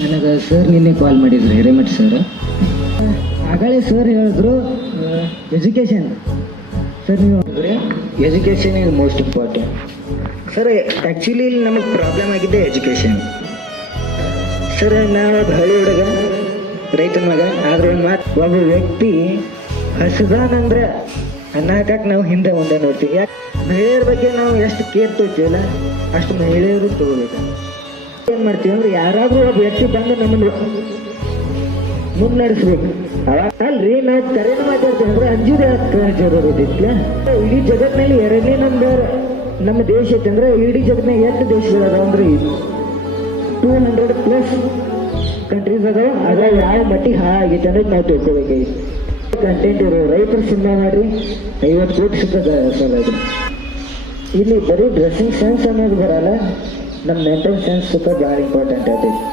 ನನಗೆ ಸರ್ ನಿನ್ನೆ ಕಾಲ್ ಮಾಡಿದ್ರು ಹಿರೇಮಠ್ ಸರ್. ಆಗಲೇ ಸರ್ ಹೇಳಿದ್ರು ಎಜುಕೇಷನ್. ಸರ್ ನೀವು education is most important. Sir actually ಇಲ್ಲಿ ನಮಗೆ ಪ್ರಾಬ್ಲಮ್ ಆಗಿದೆ ಎಜುಕೇಷನ್. ಸರ್ ನಾವು ಹಳ್ಳಿ ಹುಡುಗ, ರೈತನ ಮಗ. ಆದ್ರೆ ಒಬ್ಬ ವ್ಯಕ್ತಿ ಹಸದಾನಂದ್ರೆ ಅನ್ನ ಹಾಕಕ್ಕೆ ನಾವು ಹಿಂದೆ ಮುಂದೆ ನೋಡ್ತೀವಿ. ಯಾಕೆ ಮಹಿಳೆಯರ ಬಗ್ಗೆ ನಾವು ಎಷ್ಟು ಕೇರ್ ತೊಗೊತೀವಲ್ಲ ಅಷ್ಟು ಮಹಿಳೆಯರು ತಗೋಬೇಕು. ಏನು ಮಾಡ್ತೀವಿ ಅಂದ್ರೆ ಯಾರಾದರೂ ಒಬ್ಬ ವ್ಯಕ್ತಿ ಬಂದು ನಮ್ಮನ್ನು ಮುನ್ನಡೆಸ್ಬೇಕು. ಅಲ್ರಿ ನಾವು ಕರೆನ ಮಾತಾಡ್ತೀವಿ ಅಂದ್ರೆ ಅಂಜೂರು ಯಾಕೆ ಜರುರದಿತ್ಲ. ಇಡೀ ಜಗತ್ತಿನಲ್ಲಿ 2ನೇ ನಂಬರ್ ನಮ್ಮ ದೇಶ ಐತೆ ಅಂದ್ರೆ ಇಡೀ ಜಗತ್ತಿನಾಗ ಎಷ್ಟು ದೇಶಗಳದಾವ ಅಂದ್ರೆ 200+ ಕಂಟ್ರೀಸ್ ಅದಾವ. ಅದ್ರಾಗ ಯಾವ ಮಟ್ಟಿಗೆ ಆಗೈತೆ ಅಂದ್ರೆ ನಾವು ತಿಳ್ಕೊಬೇಕಾಗಿತ್ತು. ಕಂಟೆಂಟ್ ಇರೋ ರೈತರ ಸಿನಿಮಾ ಮಾಡ್ರಿ 50 ಕೋಟಿ ಸಿಕ್ಕದ ಸಲ. ಇಲ್ಲಿ ಬರೀ ಡ್ರೆಸ್ಸಿಂಗ್ ಸೆನ್ಸ್ ಅನ್ನೋದು ಬರಲ್ಲ, ನಮ್ಮ ಮೆಂಟಲ್ ಸೆನ್ಸ್ ಸುತ್ತ ಭಾಳ ಇಂಪಾರ್ಟೆಂಟ್ ಆಗೈತಿ.